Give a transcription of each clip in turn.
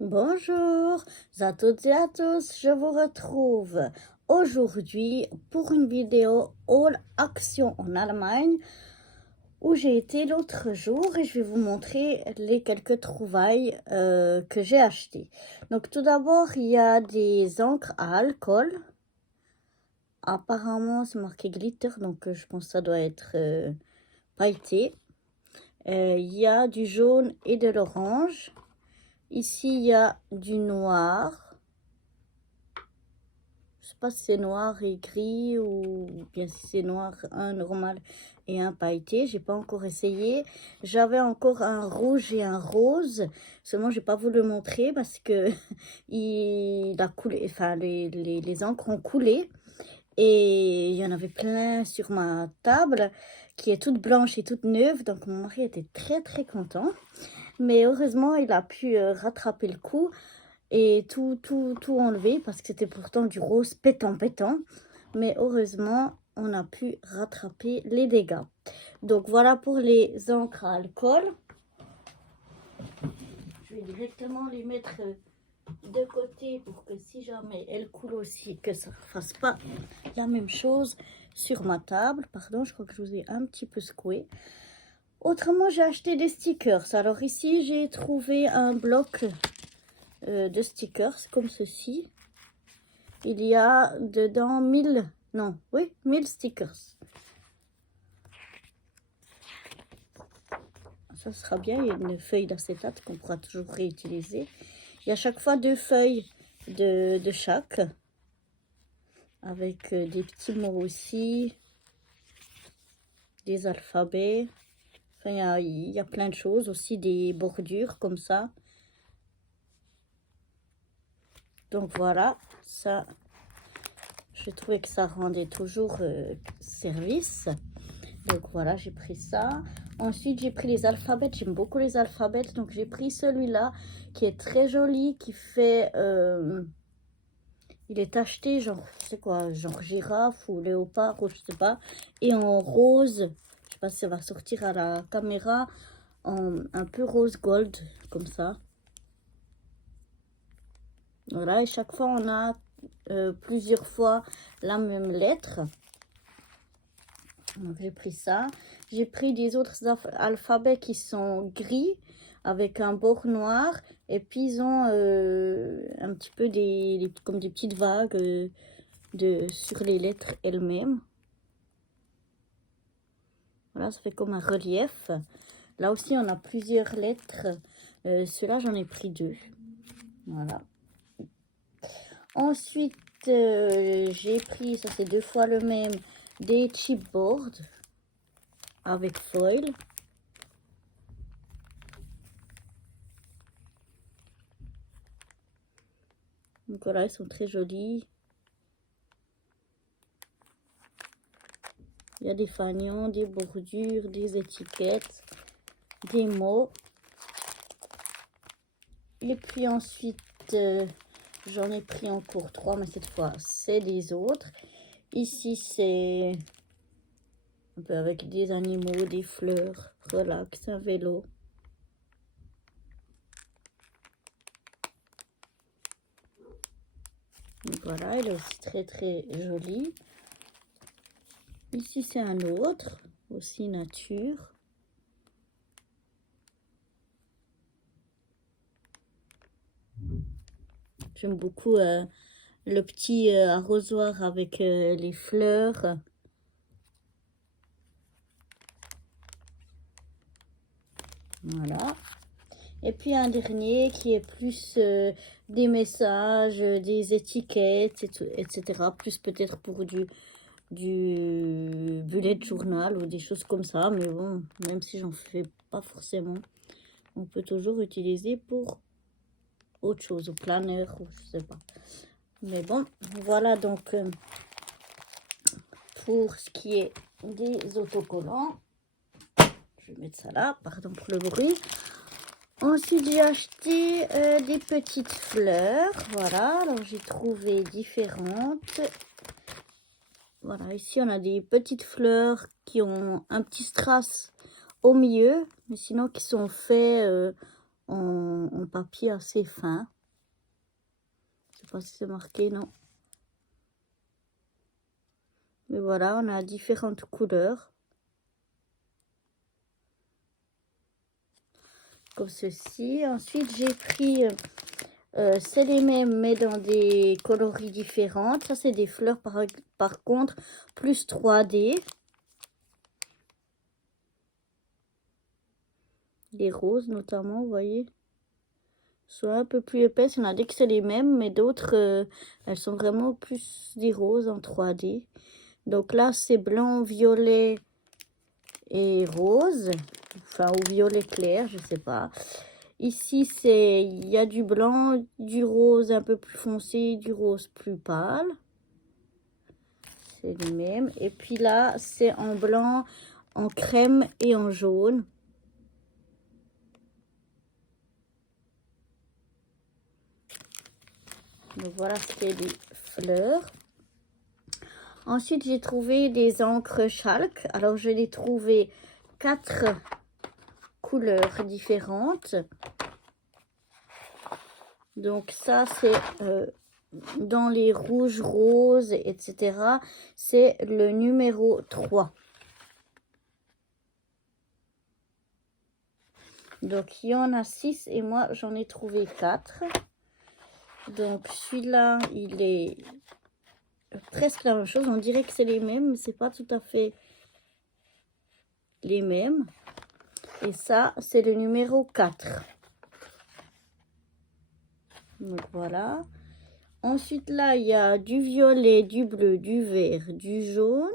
Bonjour à toutes et à tous, je vous retrouve aujourd'hui pour une vidéo All Action en Allemagne où j'ai été l'autre jour et je vais vous montrer les quelques trouvailles que j'ai achetées. Donc tout d'abord, il y a des encres à alcool. Apparemment, c'est marqué glitter, donc je pense que ça doit être pailleté. Il y a du jaune et de l'orange. Ici, il y a du noir. Je sais pas si c'est noir et gris ou bien si c'est noir, un normal et un pailleté. J'ai pas encore essayé. J'avais encore un rouge et un rose. Seulement, j'ai pas voulu le montrer parce que il a coulé, enfin, les encres ont coulé. Et il y en avait plein sur ma table qui est toute blanche et toute neuve. Donc, mon mari était très, très content. Mais heureusement, il a pu rattraper le coup et tout enlever parce que c'était pourtant du rose pétant. Mais heureusement, on a pu rattraper les dégâts. Donc voilà pour les encres à alcool. Je vais directement les mettre de côté pour que si jamais elles coulent aussi, que ça ne fasse pas la même chose sur ma table. Pardon, je crois que je vous ai un petit peu secoué. Autrement, j'ai acheté des stickers. Alors ici, j'ai trouvé un bloc de stickers comme ceci. Il y a dedans 1000 stickers. Ça sera bien, il y a une feuille d'acétate qu'on pourra toujours réutiliser. Il y a chaque fois 2 feuilles de chaque, avec des petits mots aussi, des alphabets. Enfin, il y a plein de choses, aussi des bordures comme ça. Donc voilà, ça, je trouvais que ça rendait toujours service. Donc voilà, j'ai pris ça. Ensuite, j'ai pris les alphabets. J'aime beaucoup les alphabets. Donc j'ai pris celui-là qui est très joli, qui fait... il est acheté genre, c'est quoi, genre girafe ou léopard ou je sais pas. Et en rose, je sais pas si ça va sortir à la caméra, en un peu rose gold, comme ça. Voilà, et chaque fois on a plusieurs fois la même lettre. Donc j'ai pris ça. J'ai pris des autres alphabets qui sont gris avec un bord noir. Et puis ils ont un petit peu comme des petites vagues sur les lettres elles-mêmes. Voilà, ça fait comme un relief. Là aussi on a plusieurs lettres. Ceux-là j'en ai pris 2. Voilà. Ensuite j'ai pris, ça c'est 2 fois le même, des chipboards avec foil. Donc voilà, ils sont très jolis. Il y a des fanions, des bordures, des étiquettes, des mots. Et puis ensuite, j'en ai pris encore 3, mais cette fois, c'est des autres. Ici, c'est un peu avec des animaux, des fleurs, relax, un vélo. Donc voilà, il est aussi très très joli. Ici, c'est un autre, aussi nature. J'aime beaucoup le petit arrosoir avec les fleurs. Voilà. Et puis un dernier qui est plus des messages, des étiquettes, etc. Plus peut-être pour du bullet journal ou des choses comme ça. Mais bon, même si j'en fais pas forcément, on peut toujours utiliser pour autre chose, au planeur ou je sais pas. Mais bon, voilà donc pour ce qui est des autocollants. Je vais mettre ça là, pardon pour le bruit. Ensuite, j'ai acheté des petites fleurs. Voilà, alors j'ai trouvé différentes. Voilà, ici on a des petites fleurs qui ont un petit strass au milieu, mais sinon qui sont faits en papier assez fin. Je sais pas si c'est marqué, non. Mais voilà, on a différentes couleurs. Comme ceci. Ensuite, j'ai pris, c'est les mêmes, mais dans des coloris différentes. Ça, c'est des fleurs, par contre, plus 3D. Les roses, notamment, vous voyez. Sont un peu plus épaisses. Il y en a des que c'est les mêmes, mais d'autres, elles sont vraiment plus des roses en 3D. Donc là, c'est blanc, violet et rose. Enfin, ou violet clair, je sais pas. Ici, il y a du blanc, du rose un peu plus foncé, du rose plus pâle. C'est les mêmes. Et puis là, c'est en blanc, en crème et en jaune. Donc voilà ce qu'il y a des fleurs. Ensuite, j'ai trouvé des encres chalk. Alors, je l'ai trouvé 4 couleurs différentes. Donc ça, c'est dans les rouges, roses, etc. C'est le numéro 3. Donc, il y en a 6 et moi, j'en ai trouvé 4. Donc, celui-là, il est presque la même chose. On dirait que c'est les mêmes, mais c'est pas tout à fait les mêmes. Et ça, c'est le numéro 4. Donc, voilà. Ensuite, là, il y a du violet, du bleu, du vert, du jaune.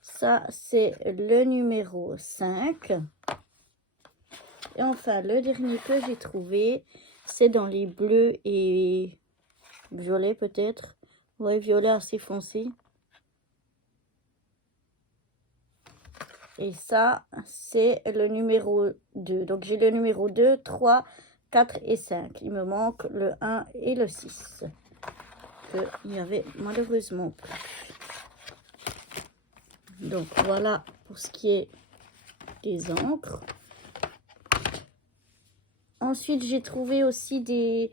Ça, c'est le numéro 5. Et enfin, le dernier que j'ai trouvé, c'est dans les bleus et violets peut-être. Ouais, violet assez foncé. Et ça, c'est le numéro 2. Donc, j'ai le numéro 2, 3, 4 et 5. Il me manque le 1 et le 6. Il y avait malheureusement plus. Donc, voilà pour ce qui est des encres. Ensuite, j'ai trouvé aussi des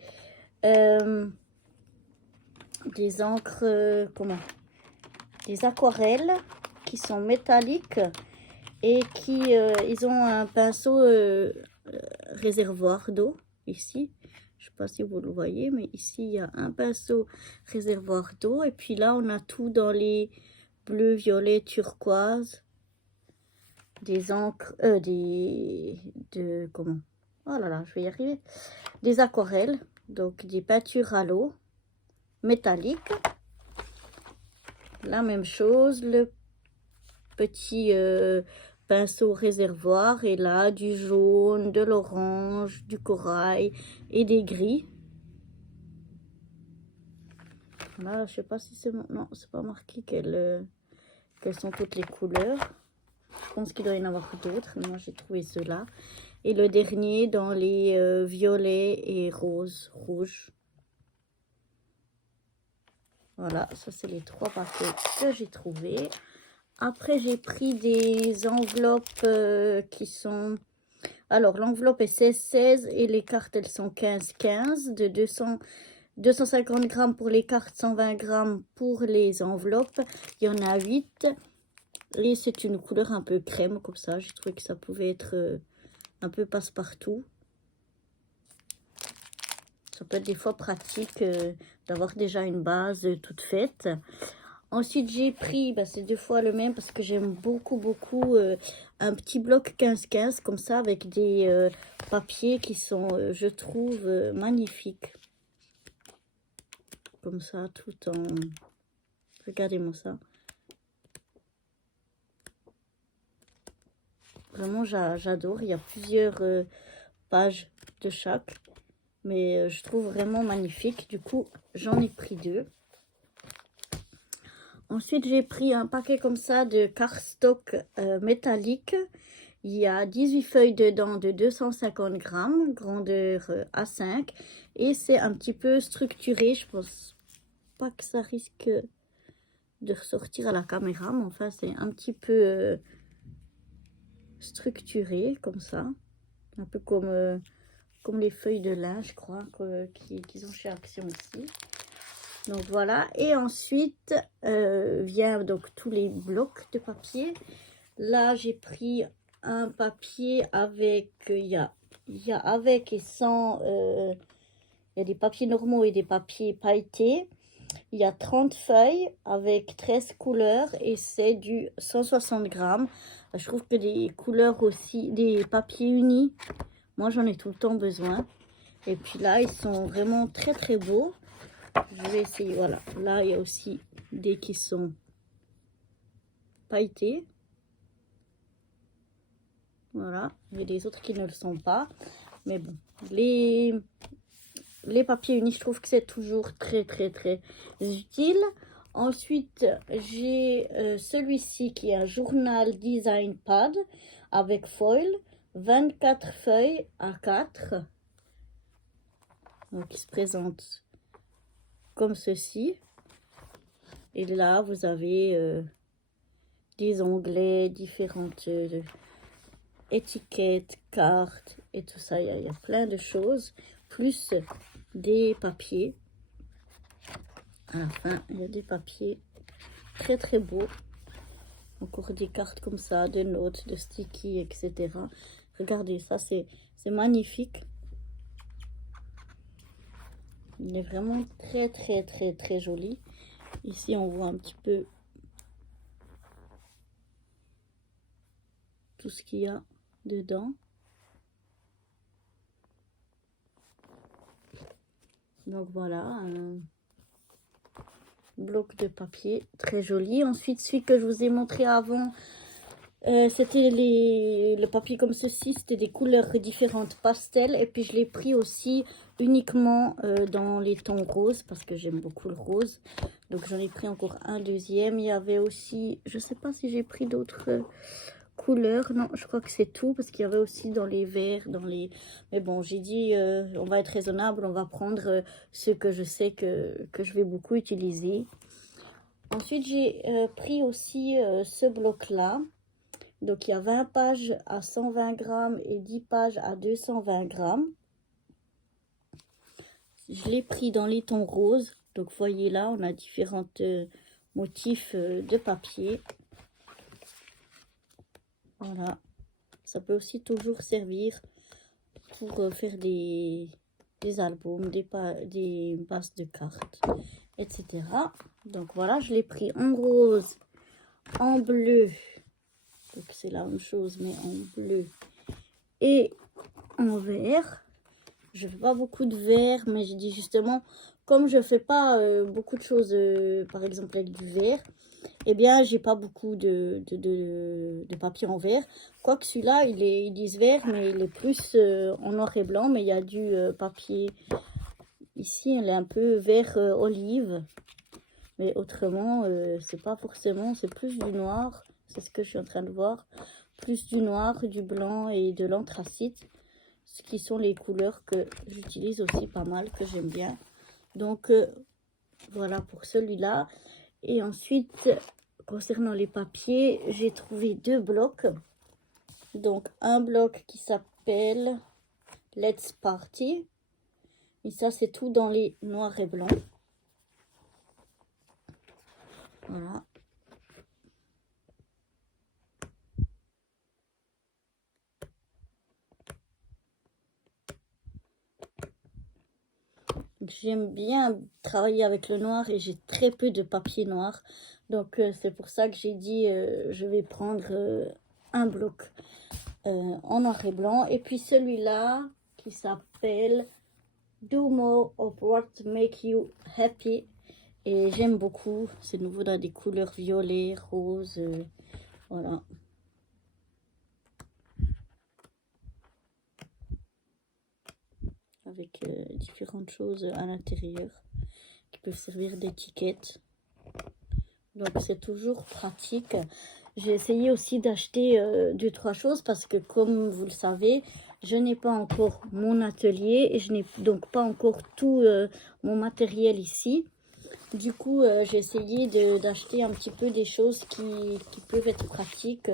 encres, des aquarelles qui sont métalliques et qui, ils ont un pinceau réservoir d'eau ici. Je sais pas si vous le voyez, mais ici, il y a un pinceau réservoir d'eau. Et puis là, on a tout dans les bleus, violets, turquoise. Des encres, oh là là, je vais y arriver. Des aquarelles, donc des peintures à l'eau métalliques. La même chose, le petit pinceau réservoir et là du jaune, de l'orange, du corail et des gris. Là, je sais pas si c'est non, c'est pas marqué quelles sont toutes les couleurs. Je pense qu'il doit y en avoir d'autres, mais moi j'ai trouvé ceux-là. Et le dernier dans les violets et roses, rouges. Voilà, ça c'est les 3 paquets que j'ai trouvés. Après, j'ai pris des enveloppes qui sont... Alors, l'enveloppe est 16-16 et les cartes, elles sont 15-15 de 250 grammes pour les cartes, 120 grammes pour les enveloppes. Il y en a 8 et c'est une couleur un peu crème comme ça. J'ai trouvé que ça pouvait être un peu passe-partout. Ça peut être des fois pratique d'avoir déjà une base toute faite. Ensuite, j'ai pris, c'est 2 fois le même parce que j'aime beaucoup un petit bloc 15-15 comme ça avec des papiers qui sont, je trouve, magnifiques. Comme ça, tout en... Regardez-moi ça. Vraiment, j'adore. Il y a plusieurs pages de chaque. Mais je trouve vraiment magnifique. Du coup, j'en ai pris 2. Ensuite, j'ai pris un paquet comme ça de cardstock métallique. Il y a 18 feuilles dedans de 250 grammes, grandeur A5. Et c'est un petit peu structuré. Je pense pas que ça risque de ressortir à la caméra. Mais enfin, c'est un petit peu structuré comme ça. Un peu comme les feuilles de lin, je crois, qu'ils ont chez Action aussi. Donc voilà, et ensuite vient donc tous les blocs de papier. Là, j'ai pris un papier avec, il y a avec et sans, il y a des papiers normaux et des papiers pailletés. Il y a 30 feuilles avec 13 couleurs et c'est du 160 grammes. Je trouve que des couleurs aussi, des papiers unis, moi j'en ai tout le temps besoin. Et puis là, ils sont vraiment très très beaux. Je vais essayer, voilà. Là, il y a aussi des qui sont pailletés. Voilà. Il y a des autres qui ne le sont pas. Mais bon, les papiers unis, je trouve que c'est toujours très utile. Ensuite, j'ai celui-ci qui est un journal design pad avec foil. 24 feuilles à 4. Donc, il se présente comme ceci. Et là, vous avez des onglets, différentes étiquettes, cartes et tout ça. Il y a plein de choses. Plus des papiers. À la fin, il y a des papiers très beaux. Encore des cartes comme ça, de notes, de sticky, etc. Regardez, ça, c'est magnifique. Il est vraiment très joli. Ici, on voit un petit peu tout ce qu'il y a dedans. Donc voilà, un bloc de papier très joli. Ensuite, celui que je vous ai montré avant, c'était le papier comme ceci, c'était des couleurs différentes pastel. Et puis je l'ai pris aussi uniquement dans les tons roses parce que j'aime beaucoup le rose. Donc j'en ai pris encore un deuxième. Il y avait aussi, je sais pas si j'ai pris d'autres couleurs. Non, je crois que c'est tout parce qu'il y avait aussi dans les verts, mais bon, j'ai dit on va être raisonnable, on va prendre ceux que je sais que je vais beaucoup utiliser. Ensuite, j'ai pris aussi ce bloc-là. Donc, il y a 20 pages à 120 grammes et 10 pages à 220 grammes. Je l'ai pris dans les tons roses. Donc, vous voyez là, on a différents motifs de papier. Voilà. Ça peut aussi toujours servir pour faire des albums, des bases de cartes, etc. Donc, voilà, je l'ai pris en rose, en bleu. Donc c'est la même chose mais en bleu et en vert. Je fais pas beaucoup de vert, mais j'ai dit justement comme je fais pas beaucoup de choses par exemple avec du vert, et bien j'ai pas beaucoup de papier en vert, quoique celui-là ils disent vert mais il est plus en noir et blanc, mais il y a du papier ici, il est un peu vert olive, mais autrement c'est pas forcément, c'est plus du noir. C'est ce que je suis en train de voir. Plus du noir, du blanc et de l'anthracite. Ce qui sont les couleurs que j'utilise aussi pas mal, que j'aime bien. Donc, voilà pour celui-là. Et ensuite, concernant les papiers, j'ai trouvé 2 blocs. Donc, un bloc qui s'appelle Let's Party. Et ça, c'est tout dans les noirs et blancs. Voilà. J'aime bien travailler avec le noir et j'ai très peu de papier noir. Donc, c'est pour ça que j'ai dit je vais prendre un bloc en noir et blanc. Et puis celui-là qui s'appelle Do More of What Make You Happy. Et j'aime beaucoup. C'est nouveau dans des couleurs violet, rose. Voilà. Avec différentes choses à l'intérieur qui peuvent servir d'étiquette. Donc c'est toujours pratique. J'ai essayé aussi d'acheter 2-3 choses parce que comme vous le savez, je n'ai pas encore mon atelier et je n'ai donc pas encore tout mon matériel ici. Du coup, j'ai essayé d'acheter un petit peu des choses qui peuvent être pratiques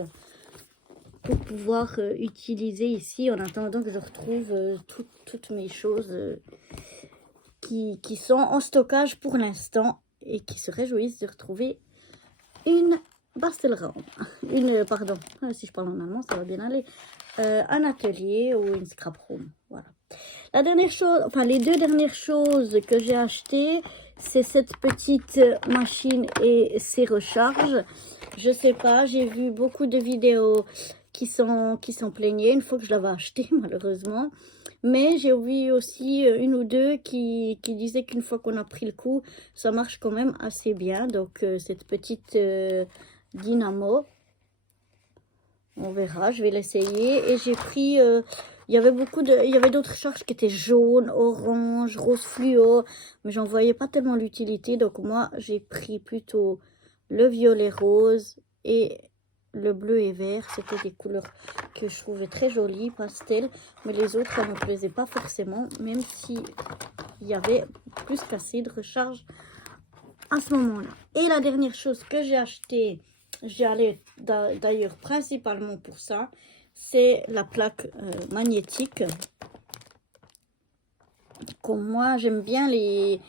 pour pouvoir utiliser ici en attendant que je retrouve toutes mes choses qui sont en stockage pour l'instant et qui se réjouissent de retrouver une Bastelraum, pardon, si je parle en allemand, ça va bien aller, un atelier ou une scrap room, voilà. La dernière chose, enfin les deux dernières choses que j'ai achetées, c'est cette petite machine et ses recharges. Je sais pas, j'ai vu beaucoup de vidéos qui s'en plaignaient une fois que je l'avais acheté malheureusement. Mais j'ai vu aussi une ou deux qui disaient qu'une fois qu'on a pris le coup, ça marche quand même assez bien. Donc cette petite dynamo, on verra, je vais l'essayer. Et j'ai pris, il y avait d'autres charges qui étaient jaunes, orange, rose fluo, mais j'en voyais pas tellement l'utilité. Donc moi, j'ai pris plutôt le violet rose et le bleu et vert. C'était des couleurs que je trouvais très jolies, pastel, mais les autres, ça ne me plaisait pas forcément, même si il y avait plus qu'assez de recharge à ce moment-là. Et la dernière chose que j'ai acheté, j'y allais d'ailleurs principalement pour ça, c'est la plaque magnétique. Comme moi, j'aime bien les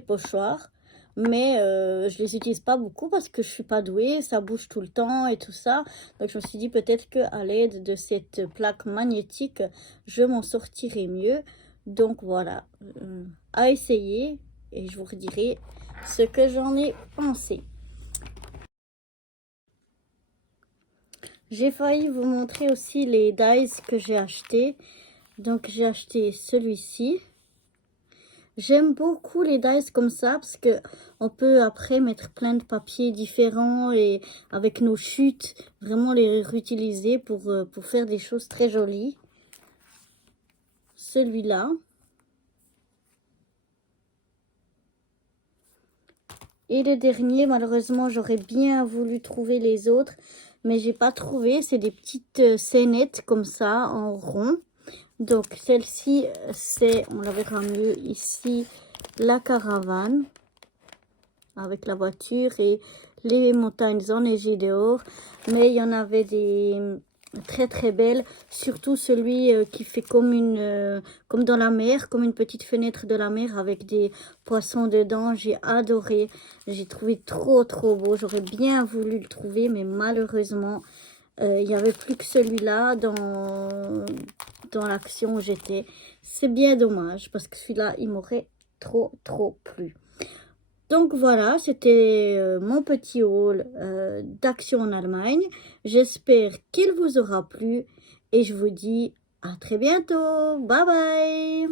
pochoirs, mais je les utilise pas beaucoup parce que je suis pas douée, ça bouge tout le temps et tout ça. Donc je me suis dit peut-être qu'à l'aide de cette plaque magnétique, je m'en sortirai mieux. Donc voilà, à essayer et je vous redirai ce que j'en ai pensé. J'ai failli vous montrer aussi les dies que j'ai achetés. Donc j'ai acheté celui-ci. J'aime beaucoup les dies comme ça parce que on peut après mettre plein de papiers différents et avec nos chutes, vraiment les réutiliser pour faire des choses très jolies. Celui-là. Et le dernier, malheureusement, j'aurais bien voulu trouver les autres, mais j'ai pas trouvé. C'est des petites scénettes comme ça, en rond. Donc, celle-ci, on la verra mieux ici, la caravane, avec la voiture et les montagnes enneigées dehors. Mais il y en avait des très très belles, surtout celui qui fait comme comme dans la mer, comme une petite fenêtre de la mer avec des poissons dedans. J'ai adoré, j'ai trouvé trop beau. J'aurais bien voulu le trouver, mais malheureusement il n'y avait plus que celui-là dans l'action où j'étais. C'est bien dommage parce que celui-là il m'aurait trop plu. Donc voilà, c'était mon petit haul d'Action en Allemagne. J'espère qu'il vous aura plu et je vous dis à très bientôt. Bye bye!